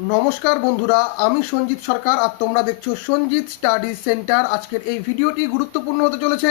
নমস্কার বন্ধুরা, আমি সঞ্জিত সরকার আর তোমরা দেখছো সঞ্জিত স্টাডি সেন্টার। আজকের এই ভিডিওটি গুরুত্বপূর্ণ হতে চলেছে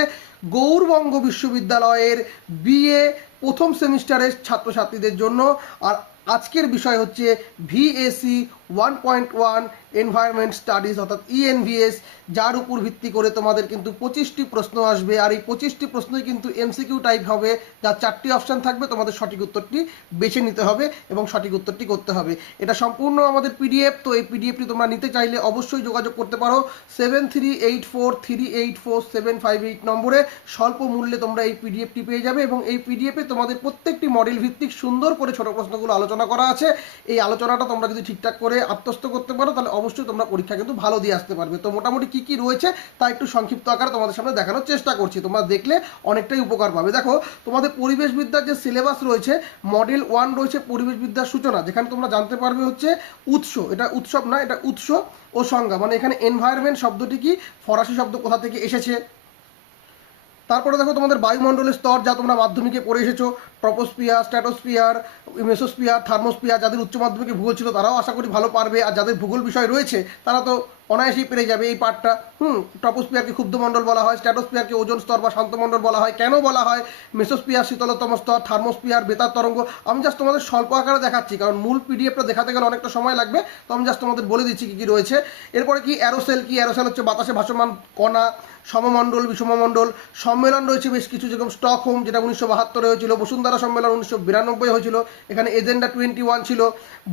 গৌড়বঙ্গ বিশ্ববিদ্যালয়ের বিএ প্রথম সেমিস্টারের ছাত্রছাত্রীদের জন্য। আর আজকের বিষয় হচ্ছে ভিএসি 1.1 এনভায়রনমেন্ট স্টাডিজ অর্থাৎ ইএনভিএস, যার উপর ভিত্তি করে তোমাদের কিন্তু 25টি প্রশ্ন আসবে। আর এই 25টি প্রশ্নই কিন্তু এমসিকিউ টাইপ হবে, যার 4টি অপশান থাকবে। তোমাদের সঠিক উত্তরটি বেছে নিতে হবে এবং সঠিক উত্তরটি করতে হবে। এটা সম্পূর্ণ আমাদের পিডিএফ। তো এই পিডিএফটি তোমরা নিতে চাইলে অবশ্যই যোগাযোগ করতে পারো 7384384758 নম্বরে। স্বল্প মূল্যে তোমরা এই পিডিএফটি পেয়ে যাবে এবং এই পিডিএফে তোমাদের প্রত্যেকটি মডেল ভিত্তিক সুন্দর করে ছোট প্রশ্নগুলো আলোচনা করা আছে। এই আলোচনাটা তোমরা যদি ঠিকঠাক করে আত্মস্থ করতে পারো তাহলে অবশ্যই তোমরা পরীক্ষা কিন্তু ভালো দিয়ে আসতে পারবে। তো মোটামুটি কি কি রয়েছে তা একটু সংক্ষিপ্ত আকারে তোমাদের সামনে দেখানোর চেষ্টা করছি, তোমরা দেখলে অনেকটাই উপকার পাবে। দেখো, তোমাদের পরিবেশবিদ্যার যে সিলেবাস রয়েছে, মডেল 1 রয়েছে পরিবেশবিদ্যার সূচনা, যেখানে তোমরা জানতে পারবে হচ্ছে উৎস, এটা উৎসব না, এটা উৎস ও সংজ্ঞা। মানে এখানে এনভায়রনমেন্ট শব্দটি কি, ফরাসি শব্দ কোথা থেকে এসেছে। তারপরে দেখো তোমাদের বায়ুমণ্ডলের স্তর, যা তোমরা মাধ্যমিকে পড়ে এসেছো, ট্রপোস্ফিয়ার, স্ট্র্যাটোস্ফিয়ার, মেসোস্ফিয়ার, থার্মোস্ফিয়ার। যাদের উচ্চ মাধ্যমিকে ভূগোল ছিল তারাও আশা করি ভালো পারবে, আর যাদের ভূগোল বিষয় রয়েছে তারা তো অনায়াসেই পেরে যাবে এই পার্টটা। ট্রপোস্ফিয়ারকে ক্ষুব্ধমণ্ডল বলা হয়, স্ট্র্যাটোস্ফিয়ারকে ওজোন স্তর বা শান্তমণ্ডল বলা হয়। কেন বলা হয়? মেসোস্ফিয়ার শীতলতম স্তর, থার্মোস্ফিয়ার বেতার তরঙ্গ। আমি জাস্ট তোমাদের স্বল্প আকারে দেখাচ্ছি, কারণ মূল পিডিএফটা দেখাতে গেলে অনেকটা সময় লাগবে। তো আমি জাস্ট তোমাদের বলে দিচ্ছি কী কী রয়েছে। এরপরে কি অ্যারোসেল, কি অ্যারোসেল হচ্ছে বাতাসে ভাসমান কণা। সমমণ্ডল, বিষমমণ্ডল। সম্মেলন রয়েছে বেশ কিছু, যেরকম স্টকহোম, যেটা 1972 হয়েছিল। বসুন্ধরা সম্মেলন 1992 হয়েছিল। এখানে এজেন্ডা 21 ছিল।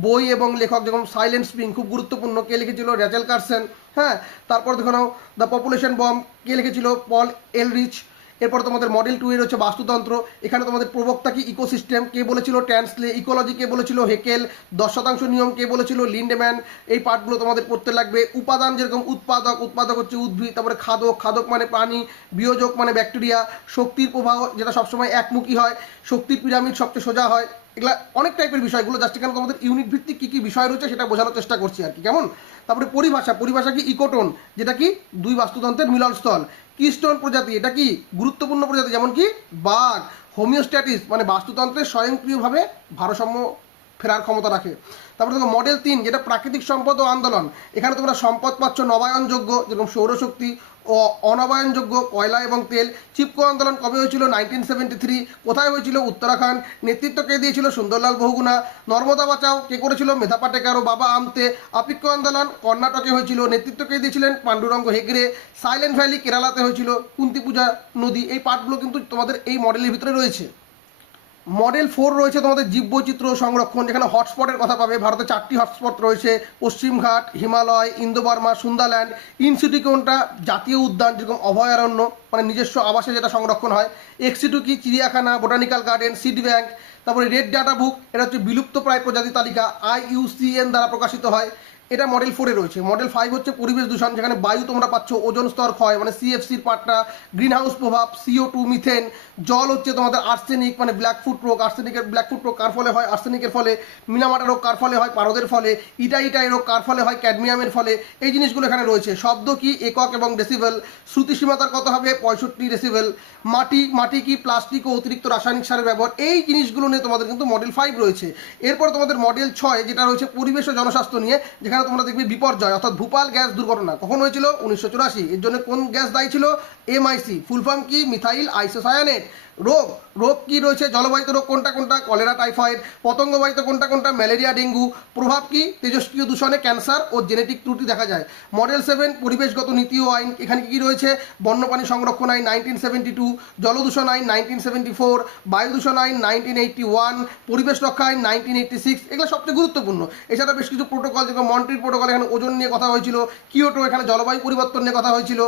বই এবং লেখক যেমন সাইলেন্ট স্প্রিং, খুব গুরুত্বপূর্ণ, কে লিখেছিল? Rachel Carson. হ্যাঁ, তারপর দেখো নাও দ্য পপুলেশন বম্ব, কে লিখেছিল? পল এলরিচ। এরপর তোমাদের মডেল 2 এর হচ্ছে বাস্তুতন্ত্র। এখানে তোমাদের প্রবক্তা কি, ইকোসিস্টেম, কে বলেছিল? ট্যান্সলে। ইকোলজি কে বলেছিল? হেকেল। 10% নিয়ম কে বলেছিল? লিন্ডম্যান। এই পার্টগুলো তোমাদের পড়তে লাগবে। উপাদান, যেরকম উৎপাদক, উৎপাদক হচ্ছে উদ্ভিদ। তারপরে খাদক, খাদক মানে প্রাণী। বিয়োজক মানে ব্যাকটেরিয়া। শক্তির প্রবাহ, যেটা সবসময় একমুখী হয়। শক্তির পিরামিড সবচেয়ে সোজা হয়। এগুলা অনেক টাইপের বিষয়গুলো, জাস্ট এখানে তোমাদের ইউনিট ভিত্তিক কী কী বিষয় রয়েছে সেটা বোঝানোর চেষ্টা করছি আর কি, কেমন? তারপরে পরিভাষা, পরিভাষা কি? ইকোটোন, যেটা কি দুই বাস্তুতন্ত্রের মিলনস্থল। কিস্টোন প্রজাতি, এটা কি গুরুত্বপূর্ণ প্রজাতি, যেমন কি বাঘ। হোমিওস্ট্যাটিস মানে বাস্তুতন্ত্রের স্বয়ংক্রিয়ভাবে ভারসাম্য ফেরার ক্ষমতা রাখে। তারপরে দেখো মডেল 3, যেটা প্রাকৃতিক সম্পদ ও আন্দোলন। এখানে তোমরা সম্পদ পাচ্ছ নবায়নযোগ্য, যেরকম সৌরশক্তি, ও অনবায়নযোগ্য কয়লা এবং তেল। চিপকো আন্দোলন কবে হয়েছিল? 1973। কোথায় হয়েছিল? উত্তরাখণ্ড। নেতৃত্ব কে দিয়েছিল? সুন্দরলাল বহুগুণা। নর্মদা বাঁচাও কে করেছিল? মেধা পাটেকার ও বাবা আমতে। আপিক্য আন্দোলন কর্ণাটকে হয়েছিল। নেতৃত্ব কে দিয়েছিলেন? পাণ্ডুরঙ্গ হেগড়ে। সাইলেন্ট ভ্যালি কেরালাতে হয়েছিল। কুন্তি পূজা নদী। এই পার্টগুলো কিন্তু তোমাদের এই মডেলের ভিতরে রয়েছে। মডেল 4 রয়েছে তোমাদের জীববৈচিত্র্য সংরক্ষণ, যেখানে হটস্পটের কথা পাবে। ভারতে 4টি হটস্পট রয়েছে: পশ্চিমঘাট, Himalaya, Indo Burma, Sundaland. In situ কোনটা? জাতীয় উদ্যান, যেরকম অভয়ারণ্য মানে নিজস্ব আবাসে যেটা সংরক্ষণ হয়। এক্সিটু কি? চিড়িয়াখানা, বোটানিক্যাল গার্ডেন, সিড ব্যাংক। তারপরে রেড ডাটা বুক, এটা হচ্ছে বিলুপ্ত প্রায় প্রজাতি তালিকা, IUCN দ্বারা প্রকাশিত হয়। এটা মডেল 4 রয়েছে। মডেল 5 হচ্ছে পরিবেশ দূষণ, যেখানে বায়ু তোমরা পাচ্ছ ওজোন স্তর ক্ষয় মানে CFCর পার্টটা, গ্রিন হাউস প্রভাব, CO2, মিথেন। জল হচ্ছে তোমাদের আর্সেনিক মানে ব্ল্যাকফুট রোগ। ব্ল্যাকফুট রোগ কার ফলে হয়? আর্সেনিকের ফলে। মিনামাটা রোগ কার ফলে হয়? পারদের ফলে। ইটাই রোগ কার ফলে হয়? ক্যাডমিয়ামের ফলে। এই জিনিসগুলো এখানে রয়েছে। শব্দ কি? একক এবং ডেসিবেল। শ্রুতিসীমা তার কত হবে? 65 ডেসিবেল। মাটি কি? প্লাস্টিক ও অতিরিক্ত রাসায়নিক সারের ব্যবহার। এই জিনিসগুলো নিয়ে তোমাদের কিন্তু মডেল 5 রয়েছে। এরপর তোমাদের মডেল 6, যেটা রয়েছে পরিবেশ ও জনস্বাস্থ্য নিয়ে, যেখানে তোমরা দেখবে বিপর্যয় অর্থাৎ ভূপাল গ্যাস দুর্ঘটনা কখন হয়েছিল? 1984। এর জন্য কোন গ্যাস দায়ী ছিল? MIC। ফুল ফর্ম কি? Methyl isocyanate. রোগ কি রয়েছে? জলবাহিত রোগ কোনটা কোনটা? Cholera, typhoid. পতঙ্গবাহিত কোনটা? Malaria, dengue. প্রভাব কি? তেজস্ক্রিয় দূষণে ক্যান্সার ও জেনেটিক ত্রুটি দেখা যায়। মডেল 7, পরিবেশগত নীতি ও আইন। এখানে কি রয়েছে? বন্যপ্রাণী সংরক্ষণ আইন 1972, জলদূষণ আইন 1974, বায়ু দূষণ আইন 1981, পরিবেশ রক্ষা আইন 1986। এগুলো সবচেয়ে গুরুত্বপূর্ণ। এছাড়া বেশ কিছু প্রোটোকল, যেমন মন্ট্রিল প্রোটোকল, এখানে ওজন নিয়ে কথা হয়েছিল। কিয়োটো, এখানে জলবায়ু পরিবর্তন নিয়ে কথা হয়েছিল।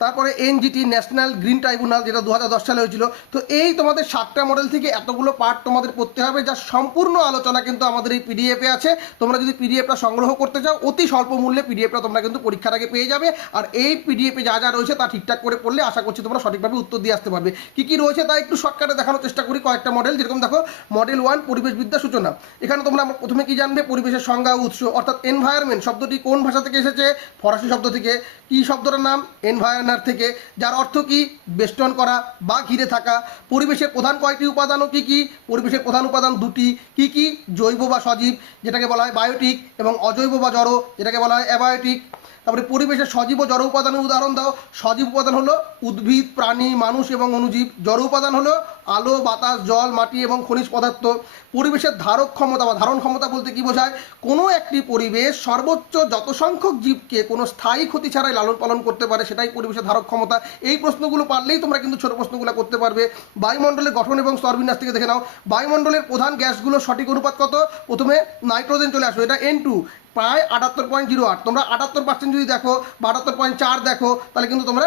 তারপরে NGT, ন্যাশনাল গ্রিন ট্রাইব্যুনাল, যেটা 2010 সালে হয়েছিল। তো এই তোমাদের 7টা মডেল থেকে এতগুলো পার্ট তোমাদের পড়তে হবে, যার সম্পূর্ণ আলোচনা কিন্তু আমাদের এই পিডিএফে আছে। তোমরা যদি পিডিএফটা সংগ্রহ করতে চাও, অতি স্বল্প মূল্যে পিডিএফটা তোমরা কিন্তু পরীক্ষার আগে পেয়ে যাবে। আর এই পিডিএফে যা যা রয়েছে তা ঠিকঠাক করে পড়লে আশা করছি তোমরা সঠিকভাবে উত্তর দিয়ে আসতে পারবে। কী কী রয়েছে তা একটু শর্টকাটে দেখানোর চেষ্টা করি কয়েকটা মডেল। যেরকম দেখো মডেল 1, পরিবেশবিদ্যা সূচনা। এখানে তোমরা প্রথমে কি জানবে? পরিবেশের সংজ্ঞা ও উৎস, অর্থাৎ এনভায়রনমেন্ট শব্দটি কোন ভাষা থেকে এসেছে? ফরাসি শব্দ থেকে। কি শব্দটার নাম? এনভায়রনা। ইনার থেকে, যার অর্থ কি বেষ্টন করা বা ঘিরে থাকা। পরিবেশের প্রধান কয়টি উপাদানও কি কি? পরিবেশের প্রধান উপাদান দুটি। কি কি? জৈব বা সজীব যেটাকে বলা হয় বায়োটিক, এবং অজৈব বা জড় যেটাকে বলা হয় অ্যাবায়োটিক। তারপরে পরিবেশের সজীব ও জড় উপাদানের উদাহরণ দাও। সজীব উপাদান হলো উদ্ভিদ, প্রাণী, মানুষ এবং অণুজীব। জড় উপাদান হলো আলো, বাতাস, জল, মাটি এবং খনিজ পদার্থ। পরিবেশের ধারক ক্ষমতা বা ধারণ ক্ষমতা বলতে কি বোঝায়? কোনো একটি পরিবেশ সর্বোচ্চ যত সংখ্যক জীবকে কোনো স্থায়ী ক্ষতি ছাড়াই লালন পালন করতে পারে, সেটাই পরিবেশের ধারক ক্ষমতা। এই প্রশ্নগুলো পারলেই তোমরা কিন্তু ছোট প্রশ্নগুলো করতে পারবে। বায়ুমণ্ডলের গঠন এবং স্তরবিন্যাস থেকে দেখে নাও। বায়ুমণ্ডলের প্রধান গ্যাসগুলোর সঠিক অনুপাত কত? প্রথমে নাইট্রোজেন চলে আসো, এটা N2 প্রায় 78.08। তোমরা 78% যদি দেখো বা 78.4 দেখো, তাহলে কিন্তু তোমরা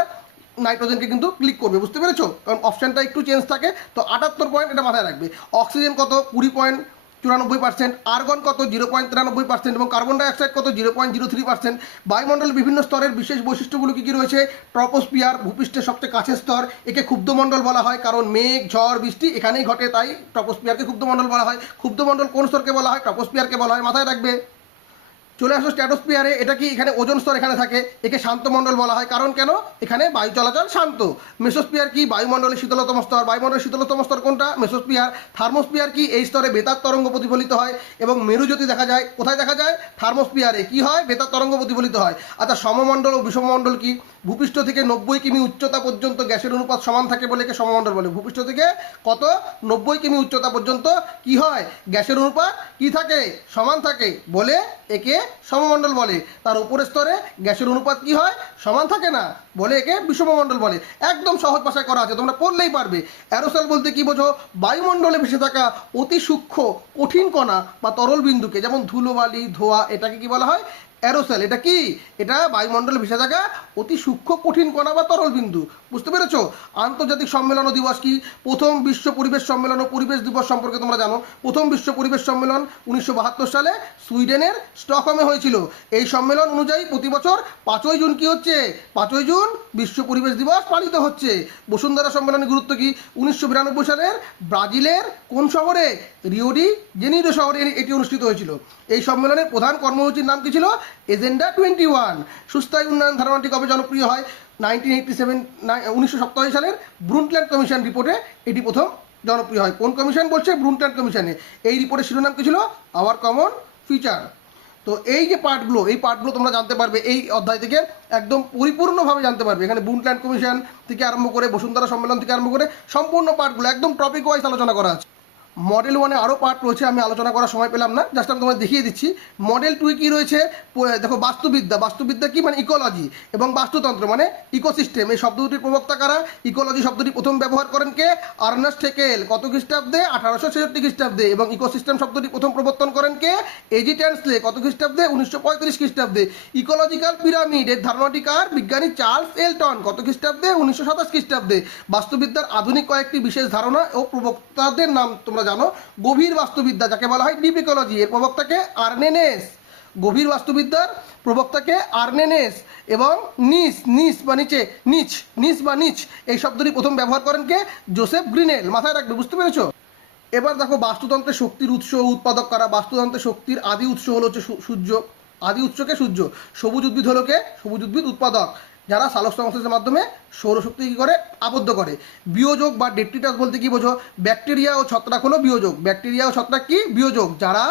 নাইট্রোজেনকে কিন্তু ক্লিক করবে, বুঝতে পেরেছো? কারণ অপশানটা একটু চেঞ্জ থাকে। তো 78 পয়েন্ট, এটা মাথায় রাখবে। অক্সিজেন কত? 20.94%। আর্গন কত? 0.93%। এবং কার্বন ডাইঅক্সাইড কত? 0.03%। বায়ুমণ্ডলের বিভিন্ন স্তরের বিশেষ বৈশিষ্ট্যগুলো কী কী রয়েছে? ট্রপোস্ফিয়ার ভূপৃষ্ঠের সবচেয়ে কাছের স্তর, একে ক্ষুব্ধমণ্ডল বলা হয়, কারণ মেঘ, ঝড়, বৃষ্টি এখানেই ঘটে, তাই ট্রপোস্ফিয়ারকে ক্ষুব্ধমণ্ডল বলা হয়। ক্ষুব্ধমণ্ডল কোন স্তরকে বলা হয়? ট্রপোস্ফিয়ারকে বলা হয়, মাথায় রাখবে। চলে আসো স্ট্র্যাটোস্ফিয়ারে, এটা কি? এখানে ওজোন স্তর এখানে থাকে, একে শান্তমণ্ডল বলা হয়, কারণ কেন? এখানে বায়ু চলাচল শান্ত। মেসোস্ফিয়ার কি? বায়ুমণ্ডলের শীতলতম স্তর। বায়ুমণ্ডলের শীতলতম স্তর কোনটা? মেসোস্ফিয়ার। থার্মোস্ফিয়ার কি? এই স্তরে বেতার তরঙ্গ প্রতিফলিত হয় এবং মেরুজ্যোতি দেখা যায়। কোথায় দেখা যায়? থার্মোস্ফিয়ারে। কি হয়? বেতার তরঙ্গ প্রতিফলিত হয়। আচ্ছা, সমমণ্ডল ও বিষমমণ্ডল কি? ভূপৃষ্ঠ থেকে 90 কিমি উচ্চতা পর্যন্ত গ্যাসের অনুপাত সমান থাকে বলে একে সমমণ্ডল বলে। ভূপৃষ্ঠ থেকে কত? 90 কিমি উচ্চতা পর্যন্ত কি হয়? গ্যাসের অনুপাত কি থাকে? সমান থাকে বলে একে সমমণ্ডল বলে। তার উপরের স্তরে গ্যাসের অনুপাত কি হয়? সমান থাকে না বলে একে বিষমমণ্ডল বলে। একদম সহজ ভাষায় করা আছে, তোমরা পড়লেই পারবে। অ্যারোসল বলতে কি বোঝো? বায়ুমণ্ডলে ভেসে থাকা অতি সূক্ষ্ম কঠিন কণা বা তরল বিন্দুকে, যেমন ধুলোবালি, ধোঁয়া, এটাকে কি বলা হয়? অ্যারোসল। এটা কি? এটা বায়ুমণ্ডলে ভেসে থাকা অতি সূক্ষ্ম কঠিন কণা বা তরল বিন্দু, বুঝতে পেরেছো? আন্তর্জাতিক সম্মেলন ও দিবস কি? প্রথম বিশ্ব পরিবেশ সম্মেলন ও পরিবেশ দিবস সম্পর্কে তোমরা জানো। প্রথম বিশ্ব পরিবেশ সম্মেলন 1972 সালে সুইডেনের স্টকহোমে হয়েছিল। এই সম্মেলন অনুযায়ী প্রতি বছর 5ই জুন কি হচ্ছে? 5ই জুন বিশ্ব পরিবেশ দিবস পালিত হচ্ছে। বসুন্ধরা সম্মেলনের গুরুত্ব কি? 1992 সালের ব্রাজিলের কোন শহরে? রিও ডি জেনিরো শহরে এটি অনুষ্ঠিত হয়েছিল। এই সম্মেলনের প্রধান কর্মসূচির নাম কি ছিল? এজেন্ডা 21। সুস্থায়ী উন্নয়ন ধারণাটি কবে জনপ্রিয় হয়? 1987 সালের ব্রুন্টল্যান্ড কমিশন রিপোর্টে এটি প্রথম জনপ্রিয় হয়। কোন কমিশন বলছে? ব্রুন্টল্যান্ড কমিশনে। এই রিপোর্টের শিরোনাম কি ছিল? Hour common future. তো এই যে পার্টগুলো, এই পার্টগুলো তোমরা জানতে পারবে এই অধ্যায় থেকে, একদম পরিপূর্ণভাবে জানতে পারবে। এখানে ব্রুন্টল্যান্ড কমিশন থেকে আরম্ভ করে বসুন্ধরা সম্মেলন থেকে আরম্ভ করে সম্পূর্ণ পার্টগুলো একদম টপিক ওয়াইজ আলোচনা করা আছে। মডেল 1-এ আরও পার্ট রয়েছে, আমি আলোচনা করার সময় পেলাম না, জাস্ট আমি তোমায় দেখিয়ে দিচ্ছি। মডেল 2-এ কী রয়েছে? দেখো, বাস্তুবিদ্যা। বাস্তুবিদ্যা কি? মানে ইকোলজি। এবং বাস্তুতন্ত্র মানে ইকোসিস্টেম। এই শব্দ দুটির প্রবক্তা কারা? ইকোলজি শব্দটি প্রথম ব্যবহার করেন কে? Ernst Haeckel. কত খ্রিস্টাব্দে? 1866 খ্রিস্টাব্দে। এবং ইকোসিস্টেম শব্দটি প্রথম প্রবর্তন করেন কে? AG Tansley. কত খ্রিস্টাব্দে? 1935 খ্রিস্টাব্দে। ইকোলজিক্যাল পিরামিড এর ধারণাটি কার? বিজ্ঞানী চার্লস এলটন। কত খ্রিস্টাব্দে? 1927 খ্রিস্টাব্দে। বাস্তুবিদ্যার আধুনিক কয়েকটি বিশেষ ধারণা ও প্রবক্তাদের নাম তোমরা জানো। গভীর বাস্তুবিদ্যা যাকে বলা হয় ডিপ ইকোলজি, এর প্রবক্তাকে আর্নেনেস। গভীর বাস্তুবিদ্যার প্রবক্তাকে আর্নেনেস। এবং নিচ বা নিচে, নিচ বা নিচ, এই শব্দটি প্রথম ব্যবহার করেন কে? জোসেফ গ্রিনেল। মাথায় রাখবে, বুঝতে পেরেছো? এবার দেখো, বাস্তুতন্ত্রের শক্তির উৎস ও উৎপাদক কারা? বাস্তুতন্ত্রের শক্তির আদি উৎস হলো হচ্ছে সূর্য। আদি উৎসকে সূর্য। সবুজ উদ্ভিদ হলো কে? সবুজ উদ্ভিদ উৎপাদক, যারা সালোক সংশ্লেষের মাধ্যমে সৌরশক্তি কী করে? আবদ্ধ করে। বিয়োজক বা ডেট্রিটাস বলতে কি বোঝো? ব্যাকটেরিয়া ও ছত্রাক হলো বিয়োজক। ব্যাকটেরিয়া ও ছত্রাক কি? বিয়োজক, যারা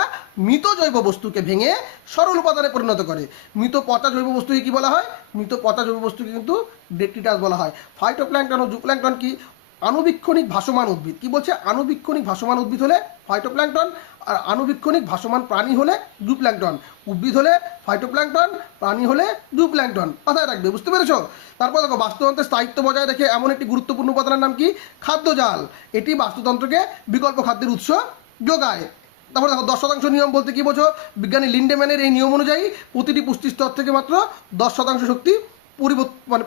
মৃত জৈব বস্তুকে ভেঙে সরল উপাদানে পরিণত করে। মৃত পচা জৈব বস্তুকে কি বলা হয়? মৃত পচা জৈব বস্তুকে কিন্তু ডেট্রিটাস বলা হয়। ফাইটোপ্ল্যাঙ্কটন ও জুপ্ল্যাঙ্কটন কি? আণুবীক্ষণিক ভাসমান উদ্ভিদ। কি বলছে? আণুবীক্ষণিক ভাসমান উদ্ভিদ হলে ফাইটোপ্ল্যাঙ্কটন, আর আণুবীক্ষণিক ভাসমান প্রাণী হলে জুপ্ল্যাঙ্কটন। উদ্ভিদ হলে ফাইটোপ্ল্যাঙ্কটন, প্রাণী হলে জুপ্ল্যাঙ্কটন। মাথায় রাখবে, বুঝতে পেরেছো? তারপর দেখো, বাস্তুতন্ত্রের স্থায়িত্ব বজায় রেখে এমন একটি গুরুত্বপূর্ণ উপাদানের নাম কি? খাদ্যজাল। এটি বাস্তুতন্ত্রকে বিকল্প খাদ্যের উৎস যোগায়। তারপর দেখো, 10% নিয়ম বলতে কি বোঝো? বিজ্ঞানী লিন্ডেম্যানের এই নিয়ম অনুযায়ী প্রতিটি পুষ্টি স্তর থেকে মাত্র 10% শক্তি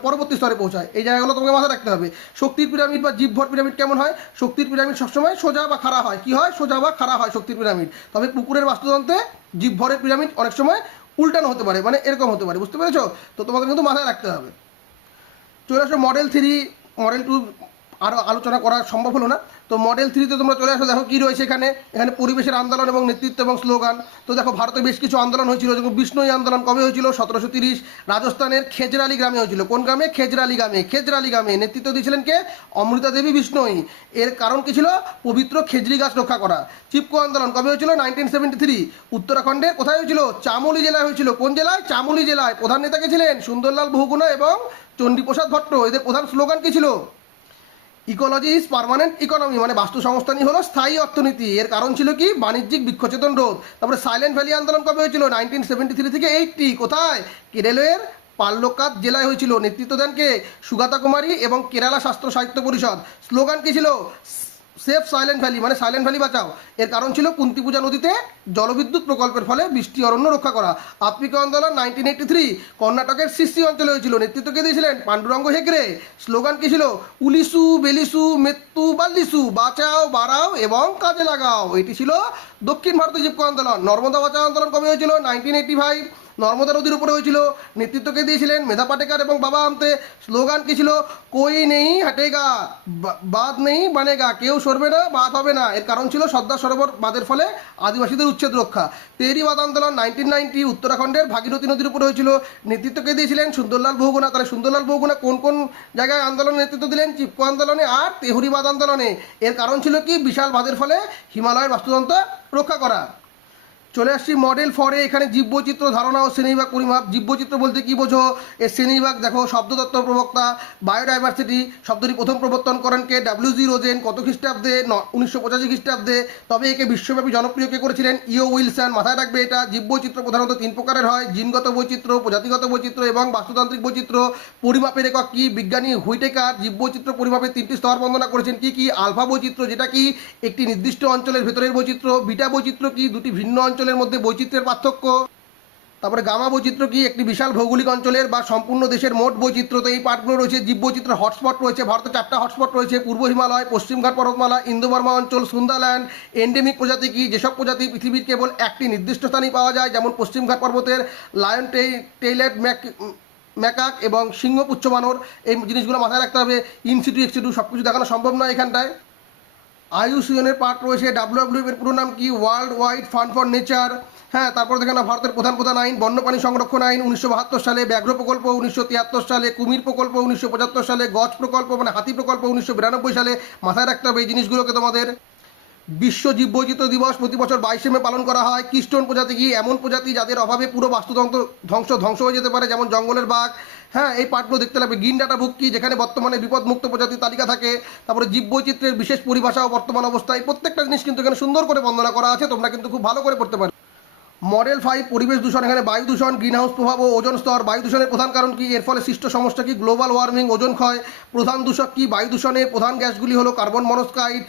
পরবর্তী স্তরে পৌঁছায়। এই জায়গাগুলো তোমাকে মাথায় রাখতে হবে। শক্তির পিরামিড বা জীবভর পিরামিড কেমন হয়? শক্তির পিরামিড সবসময় সোজা বা খাড়া হয়। কি হয়? সোজা বা খাড়া হয় শক্তির পিরামিড। তবে পুকুরের বাস্তুতন্ত্রে জীবভরের পিরামিড অনেক সময় উল্টানো হতে পারে, মানে এরকম হতে পারে, বুঝতে পেরেছো? তো তোমাকে কিন্তু মাথায় রাখতে হবে। চলে আসো মডেল 3, মডেল 2 আরও আলোচনা করা সম্ভব হলো না। তো মডেল 3-তে তোমরা চলে আসো, দেখো কী রয়েছে এখানে। এখানে পরিবেশের আন্দোলন এবং নেতৃত্ব এবং স্লোগান। তো দেখো ভারতে বেশ কিছু আন্দোলন হয়েছিল, যেমন বিষ্ণুই আন্দোলন কবে হয়েছিল? 1730। রাজস্থানের খেজরালি গ্রামে হয়েছিল। কোন গ্রামে? খেজরালি গ্রামে। খেজরালি গ্রামে নেতৃত্ব দিয়েছিলেন কে? অমৃতা দেবী বিষ্ণুই। এর কারণ কি ছিল? পবিত্র খেজরি গাছ রক্ষা করা। চিপকো আন্দোলন কবে হয়েছিল? 1973। উত্তরাখণ্ডের কোথায় হয়েছিল? চামোলি জেলায় হয়েছিল। কোন জেলায়? চামোলি জেলায়। প্রধান নেতা কে ছিলেন? সুন্দরলাল বহুগুণা এবং চণ্ডীপ্রসাদ ভট্ট। এদের প্রধান স্লোগান কি ছিল? ইকোলজি ইজ পার্মানেন্ট ইকোনমি, মানে বাস্তু সংস্থানই হলো স্থায়ী অর্থনীতি। এর কারণ ছিল কি? বাণিজ্যিক বৃক্ষছেদন রোধ। তারপরে সাইলেন্ট ভ্যালি আন্দোলন কবে হয়েছিল? 1973 থেকে 80। কোথায়? কেরলের পাল্লকাদ জেলায় হয়েছিল। নেতৃত্ব দেন কে? সুগাতা কুমারী এবং কেরালা শাস্ত্র সাহিত্য পরিষদ। স্লোগান কি ছিল? সেফ সাইলেন্ট ভ্যালি, মানে সাইলেন্ট ভ্যালি বাঁচাও। এর কারণ ছিল কুন্তি পূজা নদীতে জলবিদ্যুৎ প্রকল্পের ফলে বৃষ্টি অরণ্য রক্ষা করা। আফ্রিকা আন্দোলন 1983 কর্ণাটকের সিসি অঞ্চলে হয়েছিল। নেতৃত্ব কে দিয়েছিলেন? পাণ্ডুরঙ্গ হেগড়ে। স্লোগান কি ছিল? উলিসু বেলিসু মেত্তু বাল্লিসু, বাঁচাও বাড়াও এবং কাজে লাগাও। এটি ছিল দক্ষিণ ভারতীয় চিপকো আন্দোলন। নর্মদা বাঁচাও আন্দোলন কবে হয়েছিল? 1985 নর্মদা নদীর উপরে হয়েছিল। নেতৃত্ব কে দিয়েছিলেন? মেধা পাটেকার এবং বাবা আমতে। স্লোগান কি ছিল? কোই নেই হাটেগা, বাদ নেই বানেগা, কেউ সরবে না, বাদ হবে না। এর কারণ ছিল সর্দার সরোবর বাঁধের ফলে আদিবাসীদের উচ্ছেদ রক্ষা। তেহরি বাদ আন্দোলন 1990 উত্তরাখণ্ডের ভাগীরথী নদীর উপরে হয়েছিল। নেতৃত্ব কে দিয়েছিলেন? সুন্দরলাল বহুগুণা। তাহলে সুন্দরলাল বহুগুণা কোন কোন জায়গায় আন্দোলনের নেতৃত্ব দিলেন? চিপকো আন্দোলনে আর তেহরি বাদ আন্দোলনে। এর কারণ ছিল কি? বিশাল বাঁধের ফলে হিমালয়ের বাস্তুতন্ত্র রক্ষা করা। চলে আসছি মডেল 4-এ। এখানে জীববৈচিত্র্য ধারণা ও শ্রেণীবিভাগ পরিমাপ। জীববৈচিত্র্য বলতে কি বোঝো? এর শ্রেণীবিভাগ দেখো। শব্দতত্ত্ব প্রবক্তা বায়োডাইভার্সিটি শব্দটি প্রথম প্রবর্তন করেন কে? WG Rosen. কত খ্রিস্টাব্দে? 1985 খ্রিস্টাব্দে। তবে একে বিশ্বব্যাপী জনপ্রিয় কে করেছিলেন? ইও উইলসন। মাথায় রাখবে এটা। জীববৈচিত্র্য প্রধানত 3 প্রকারের হয়: জিনগত বৈচিত্র্য, প্রজাতিগত বৈচিত্র্য এবং বাস্তুতান্ত্রিক বৈচিত্র্য। পরিমাপের একক কি? বিজ্ঞানী হুইটেকার জীববৈচিত্র্য পরিমাপের 3টি স্তর বর্ণনা করেছেন। কি কি? আলফা বৈচিত্র্য, যেটা কি একটি নির্দিষ্ট অঞ্চলের ভেতরের বৈচিত্র্য। বিটা বৈচিত্র্য কি? দুটি ভিন্ন অঞ্চলের মধ্যে বৈচিত্র্যের পার্থক্য। তারপরে গামা বৈচিত্র্য কি? একটি বিশাল ভৌগোলিক অঞ্চলের বা সম্পূর্ণ দেশের মোট বৈচিত্র্য। তো এই পার্টগুলো রয়েছে। জীববৈচিত্র্য হটস্পট রয়েছে। ভারতে 4টা হটস্পট রয়েছে: পূর্ব হিমালয়, পশ্চিমঘাট পর্বতমালা, ইন্দো বার্মা অঞ্চল, সুন্দারল্যান্ড। এন্ডেমিক প্রজাতি কি? যেসব প্রজাতি পৃথিবীর কেবল একটি নির্দিষ্ট স্থানেই পাওয়া যায়, যেমন পশ্চিমঘাট পর্বতের লায়ন টেইলেড ম্যাকাক এবং সিংহপুচ্ছ বানর। এই জিনিসগুলো মাথায় রাখতে হবে। ইনসিটু এক্সিটু সব কিছু দেখানো সম্ভব নয় এখানটায়। আইইউসিএনের পার্ট রয়েছে। ডাব্লিউডব্লিউ এর পুরো নাম কি? World wide fund for nature. হ্যাঁ, তারপর দেখেন ভারতের প্রধান প্রধান আইন: বন্যপ্রাণী সংরক্ষণ আইন 1972 সালে, ব্যাঘ্র প্রকল্প 1973 সালে, কুমির প্রকল্প 1975 সালে, গজ প্রকল্প মানে হাতি প্রকল্প 1992 সালে। মাথায় রাখতে হবে এই জিনিসগুলোকে তোমাদের। বিশ্ব জীববৈচিত্র্য দিবস প্রতি বছর 22 মে পালন করা হয়। কিস্টোন প্রজাতি কি? এমন প্রজাতি যাদের অভাবে পুরো বাস্তুতন্ত্র ধ্বংস হয়ে যেতে পারে, যেমন জঙ্গলের বাঘ। হ্যাঁ, এই পার্টগুলো দেখতে লাগবে। গ্রিন ডাটা বুক কি? যেখানে বর্তমানে বিপদমুক্ত প্রজাতির তালিকা থাকে। তারপরে জীববৈচিত্র্যের বিশেষ পরিভাষা ও বর্তমান অবস্থায় প্রত্যেকটা জিনিস কিন্তু এখানে সুন্দর করে বর্ণনা করা আছে। তোমরা কিন্তু খুব ভালো করে পড়তে পারো। মডেল 5 পরিবেশ দূষণ। এখানে বায়ু দূষণ, গ্রিন হাউস প্রভাব ও ওজোন স্তর। বায়ু দূষণের প্রধান কারণ কি? এর ফলে সৃষ্ট সমস্যা কি? গ্লোবাল ওয়ার্মিং, ওজোন ক্ষয়। প্রধান দূষক কি? বায়ু দূষণের প্রধান গ্যাসগুলি হলো carbon monoxide,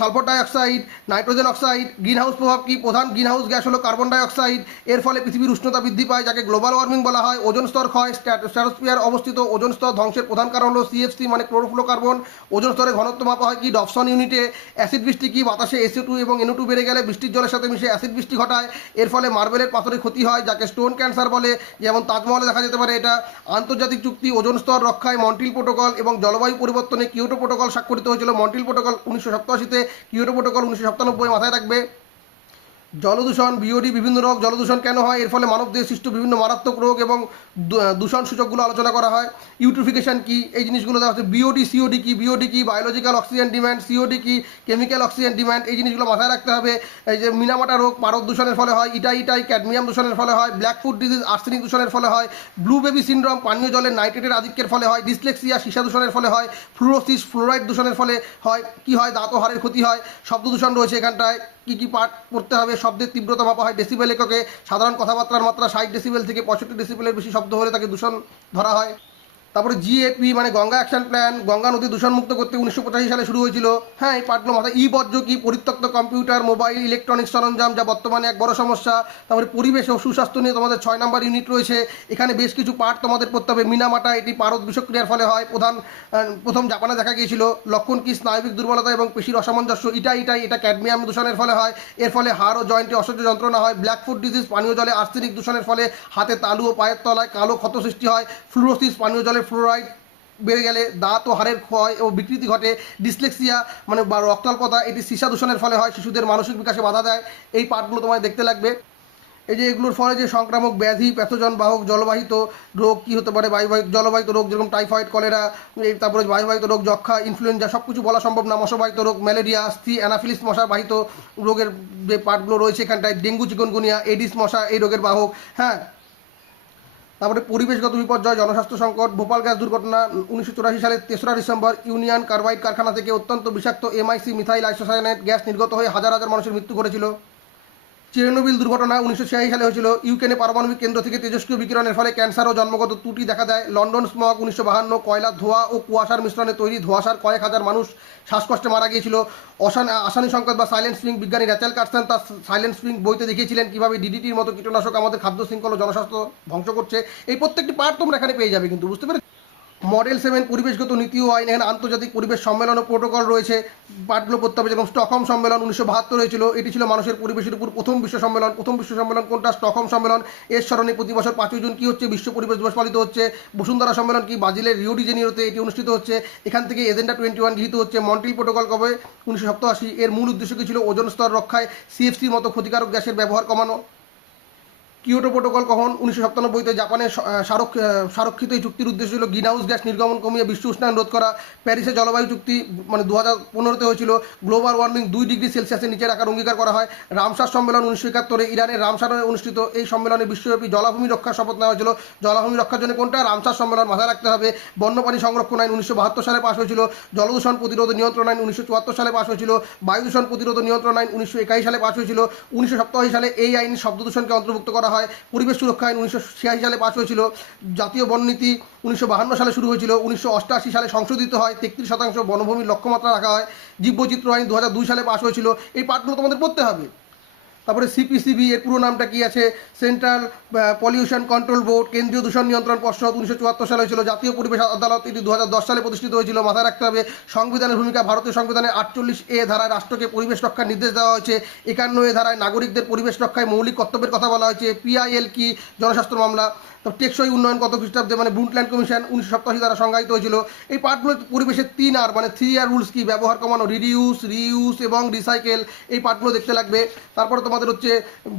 sulphur dioxide, nitrogen oxide. Green house প্রভাব কি? প্রধান গ্রিন হাউস গ্যাস হলো কার্বন ডাইঅক্সাইড। এর ফলে পৃথিবীর উষ্ণতা বৃদ্ধি পায়, যাকে গ্লোবাল ওয়ার্মিং বলা হয়। ওজোন স্তর ক্ষয়। স্ট্র্যাটোস্ফিয়ার অবস্থিত ওজোন স্তর ধ্বংসের প্রধান কারণ হলো CFC মানে ক্লোরোফ্লোরোকার্বন। ওজোন স্তরের ঘনত্ব মাপা হয় কি? ডবসন ইউনিটে। অ্যাসিড বৃষ্টি কি? বাতাসে SO2 এবং NO2 বেড়ে গেলে বৃষ্টির জলের সাথে মিশে অ্যাসিড বৃষ্টি ঘটায়। এর ফলে মার্বেলের পাথরের ক্ষতি হয়, যাকে স্টোন ক্যান্সার বলে, যেমন তাজমহলে দেখা যেতে পারে এটা। আন্তর্জাতিক চুক্তি: ওজোন স্তর রক্ষায় মন্ট্রিল প্রোটোকল এবং জলবায়ু পরিবর্তনে কিয়োটো প্রোটোকল স্বাক্ষরিত হয়েছিল। মন্ট্রিল প্রোটোকল 1987-তে, কিয়োটো প্রোটোকল 1997। মাথায় রাখবে। জলদূষণ বিওডি। বিভিন্ন রোগ জলদূষণ কেন হয়? এর ফলে মানবদেহে সৃষ্ট বিভিন্ন মারাত্মক রোগ এবং দূষণ সূচকগুলো আলোচনা করা হয়। ইউট্রিফিকেশন কি? এই জিনিসগুলো দেওয়া হচ্ছে। বিওডি সিওডি কি? বিওডি কি? Biological oxygen demand. সিওডি কি? Chemical oxygen demand. এই জিনিসগুলো মাথায় রাখতে হবে। এই যে মিনামাটা রোগ পারদ দূষণের ফলে হয়। ইটাই ক্যাডমিয়াম দূষণের ফলে হয়। ব্ল্যাক ফুড ডিজিজ আর্সেনিক দূষণের ফলে হয়। ব্লু বেবি সিনড্রোম পানীয় জলের নাইট্রেটের আধিক্যের ফলে হয়। ডিসলেক্সিয়া সীসা দূষণের ফলে হয়। ফ্লুরোসিস ফ্লোরাইড দূষণের ফলে হয়। কি হয়? দাঁত ও হাড়ের ক্ষতি হয়। শব্দ দূষণ রয়েছে এখানটায়। কি কি পাঠ পড়তে হবে? শব্দের তীব্রতা মাপা হয় ডেসিবেল এককে। সাধারণ কথাবার্তার মাত্রা 60 ডেসিবেল থেকে 65 ডেসিবেলের বেশি শব্দ হলে তাকে দূষণ ধরা হয়। তারপরে GAP মানে গঙ্গা অ্যাকশন প্ল্যান। গঙ্গা নদী দূষণমুক্ত করতে 1985 সালে শুরু হয়েছিল। হ্যাঁ, এই পাঠগুলো মাথায়। বর্জ্য কি? পরিত্যক্ত কম্পিউটার, মোবাইল, ইলেকট্রনিক্স সরঞ্জাম, যা বর্তমানে এক বড় সমস্যা। তারপরে পরিবেশ ও সুস্বাস্থ্য নিয়ে তোমাদের 6 নম্বর ইউনিট রয়েছে। এখানে বেশ কিছু পাঠ তোমাদের পড়তে হবে। মিনামাটা, এটি পারদ বিষক্রিয়ার ফলে হয়। প্রথম জাপানে দেখা গিয়েছিল। লক্ষণ কি? স্নায়বিক দুর্বলতা এবং পেশির অসামঞ্জস্য। এটা ক্যাডমিয়াম দূষণের ফলে হয়। এর ফলে হাড় ও জয়েন্টে অসহ্য যন্ত্রণা হয়। ব্ল্যাক ফুড ডিজিজ পানীয় জলে আর্সেনিক দূষণের ফলে হাতে তালু ও পায়ের তলায় কালো ক্ষত সৃষ্টি হয়। ফ্লুরোসিস পানীয় জলে ফ্লোরাইড বেড়ে গেলে দাঁত ও হাড়ের ক্ষয় ও বিকৃতি ঘটে, ডিসলেক্সিয়া মানে বা রক্তাল্পতা এটি সীসা দূষণের ফলে হয়, শিশুদের মানসিক বিকাশে বাধা দেয়। এই পার্টগুলো তোমায় দেখতে লাগবে। এই যে এগুলোর ফলে যে সংক্রামক ব্যাধি, প্যাথোজন বাহক জলবাহিত রোগ কী হতে পারে, বায়ুবাহিত জলবাহিত রোগ যেরকম টাইফয়েড, কলেরা, তারপরে বায়ুবাহিত রোগ যক্ষা, ইনফ্লুয়েঞ্জা সব কিছু বলা সম্ভব না, মশাবাহিত রোগ ম্যালেরিয়া, স্থি অ্যানাফিলিস মশাবাহিত রোগের যে পার্টগুলো রয়েছে এখানটায়, ডেঙ্গু চিকনগুনিয়া, এডিস মশা এই রোগের বাহক। হ্যাঁ, তারপরে পরিবেশগত বিপর্যয়, জনস্বাস্থ্য সংকট, ভোপাল গ্যাস দুর্ঘটনা 1984 সালের 3রা ডিসেম্বর ইউনিয়ন কার্বাইড কারখানা থেকে অত্যন্ত বিষাক্ত এমআইসি মিথাইল আইসোসায়ানাইড গ্যাস নির্গত হয়ে হাজার হাজার মানুষের মৃত্যু ঘটেছিল। চেরনোবিল দুর্ঘটনা 1986 সালে হয়েছিল। ইউক্রেনে পারমাণবিক কেন্দ্র থেকে তেজস্ক্রিয় বিকিরণের ফলে ক্যান্সার ও জন্মগত ত্রুটি দেখা দেয়। লন্ডন স্মগ 1952, কয়লার ধোঁয়া ও কুয়াশার মিশ্রণে তৈরি ধোঁয়াশার কয়েক হাজার মানুষ শ্বাসকষ্টে মারা গিয়েছিল। আসানি সংকট বা সাইলেন্ট স্প্রিং, বিজ্ঞানী র্যাচেল কার্সন তার সাইলেন্ট স্প্রিং বইতে দেখিয়েছিলেন কীভাবে ডিডিটির মতো কীটনাশক আমাদের খাদ্য শৃঙ্খল ও জনস্বাস্থ্য ধ্বংস করছে। এই প্রত্যেকটি পার্ট তোমরা এখানে পেয়ে যাবে কিন্তু, বুঝতে পেরেছো? মডেল 7 পরিবেশগত নীতি ও আইন, এখানে আন্তর্জাতিক পরিবেশ সম্মেলন ও প্রোটোকল রয়েছে, পার্টগুলো পড়তে হবে। যেরকম স্টকহোম সম্মেলন 1972 হয়েছিল, এটি ছিল মানুষের পরিবেশের উপর প্রথম বিশ্ব সম্মেলন। প্রথম বিশ্ব সম্মেলন কোনটা? স্টকহোম সম্মেলন। এর স্মরণে প্রতি বছর 5ই জুন কী হচ্ছে? বিশ্ব পরিবেশ দিবস পালিত হচ্ছে। বসুন্ধরা সম্মেলন কি? ব্রাজিলের রিও ডি জেনিরোতে এটি অনুষ্ঠিত হচ্ছে। এখান থেকে এজেন্ডা 21 গৃহীত হচ্ছে। মন্ট্রিল প্রোটোকল কবে? 1987। এর মূল উদ্দেশ্য কী ছিল? ওজোন স্তর রক্ষায় সিএফসির মতো ক্ষতিকারক গ্যাসের ব্যবহার কমানো। কিয়োটো প্রোটোকল কখন? 1997তে জাপানের স্বাক্ষরিত এই চুক্তির উদ্দেশ্য ছিল গ্রিনহাউস গ্যাস নির্গমন কমিয়ে বিশ্ব উষ্ণায়ন রোধ করা। প্যারিসে জলবায়ু চুক্তি মানে 2015তে হয়েছিল, গ্লোবাল ওয়ার্মিং 2 ডিগ্রি সেলসিয়াসের নিচে রাখার অঙ্গীকার করা হয়। রামসার সম্মেলন 1971 ইরানের রামসারে অনুষ্ঠিত। এই সম্মেলনে বিশ্বব্যাপী জলাভূমি রক্ষার শপথ নেওয়া হয়েছিল। জলাভূমি রক্ষার জন্য কোনটা? রামসার সম্মেলন, মাথায় রাখতে হবে। বন্যপ্রাণী সংরক্ষণ আইন 1972 সালে পাশ হয়েছিল। জলদূষণ প্রতিরোধ নিয়ন্ত্রণ আইন 1974 সালে পাশ হয়েছিল। বায়ু দূষণ প্রতিরোধ নিয়ন্ত্রণ আইন 1981 সালে পাশ হয়েছিল। 1987 সালে এই আইন শব্দ দূষণকে অন্তর্ভুক্ত করা হয়। পরিবেশ সুরক্ষা আইন 1986 সালে পাশ হয়েছিল। জাতীয় বননীতি 1952 সালে শুরু হয়েছিল। 1988 সালে সংশোধিত হয়, 33% বনভূমির লক্ষ্যমাত্রা রাখা হয়। জীববৈচিত্র্য আইন 2002 সালে পাশ হয়েছিল। এই পার্টগুলো তোমাদের পড়তে হবে। তারপরে সিপিসিবি এর পুরো নামটা কি আছে? সেন্ট্রাল পলিউশন কন্ট্রোল বোর্ড, কেন্দ্রীয় দূষণ নিয়ন্ত্রণ পর্ষদ 1974 সালে হয়েছিল। জাতীয় পরিবেশ আদালত এটি 2010 সালে প্রতিষ্ঠিত হয়েছিল। মাথায় রাখতে হবে সংবিধানের ভূমিকা। ভারতীয় সংবিধানের 48A ধারায় রাষ্ট্রকে পরিবেশ রক্ষার নির্দেশ দেওয়া হয়েছে। 51A ধারায় নাগরিকদের পরিবেশ রক্ষায় মৌলিক কর্তব্যের কথা বলা হয়েছে। পিআইএল কি? জনস্বাস্থ্য মামলা। তো টেকসই উন্নয়ন কত খ্রিস্টাব্দে মানে ব্রুন্টল্যান্ড কমিশন 1987 দ্বারা সংজ্ঞায়িত হয়েছিল। এই পার্টগুলো পরিবেশের 3R মানে 3R রুলস কি? ব্যবহার কমানো, রিডিউস, রিইউজ এবং রিসাইকেল। এই পার্টগুলো দেখতে লাগবে। তারপরে তোমাদের হচ্ছে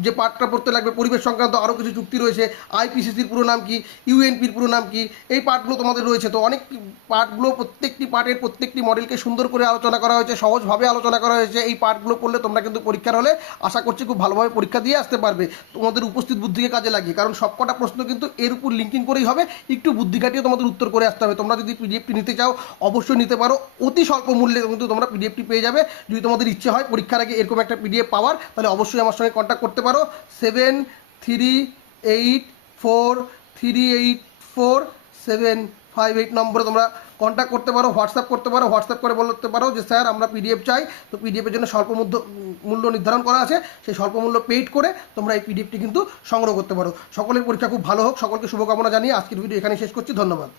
যে পার্টটা পড়তে লাগবে পরিবেশ সংক্রান্ত আরও কিছু চুক্তি রয়েছে। আইপিসিসির পুরো নাম কি? ইউএনপির পুরো নাম কি? এই পার্টগুলো তোমাদের রয়েছে। তো অনেক পার্টগুলো প্রত্যেকটি পার্টের প্রত্যেকটি মডেলকে সুন্দর করে আলোচনা করা হয়েছে, সহজভাবে আলোচনা করা হয়েছে। এই পার্টগুলো পড়লে তোমরা কিন্তু পরীক্ষার হলে আশা করছি খুব ভালোভাবে পরীক্ষা দিয়ে আসতে পারবে, তোমাদের উপস্থিত বুদ্ধিকে কাজে লাগিয়ে। কারণ সবকটা প্রশ্ন কিন্তু এর উপর লিঙ্কিং করেই হবে, একটু বুদ্ধি কাটিয়ে তোমাদের উত্তর করে আসতে হবে। তোমরা যদি পিডিএফটি নিতে চাও অবশ্যই নিতে পারো, অতি স্বল্প মূল্যে কিন্তু তোমরা পিডিএফটি পেয়ে যাবে। যদি তোমাদের ইচ্ছে হয় পরীক্ষার আগে এরকম একটা পিডিএফ পাওয়ার, তাহলে অবশ্যই আমার সঙ্গে কন্ট্যাক্ট করতে পারো। 7384384758 নম্বরে তোমরা কন্ট্যাক্ট করতে পারো, হোয়াটসঅ্যাপ করতে পারো। হোয়াটসঅ্যাপ করে বলতে পারো যে স্যার আমরা পিডিএফ চাই। তো পিডিএফের জন্য স্বল্প মূল্য নির্ধারণ করা আছে, সেই স্বল্প মূল্য পেইড করে তোমরা এই পিডিএফটি কিন্তু সংগ্রহ করতে পারো। সকলের পরীক্ষা খুব ভালো হোক, সকলকে শুভকামনা জানিয়ে আজকের ভিডিও এখানে শেষ করছি। ধন্যবাদ।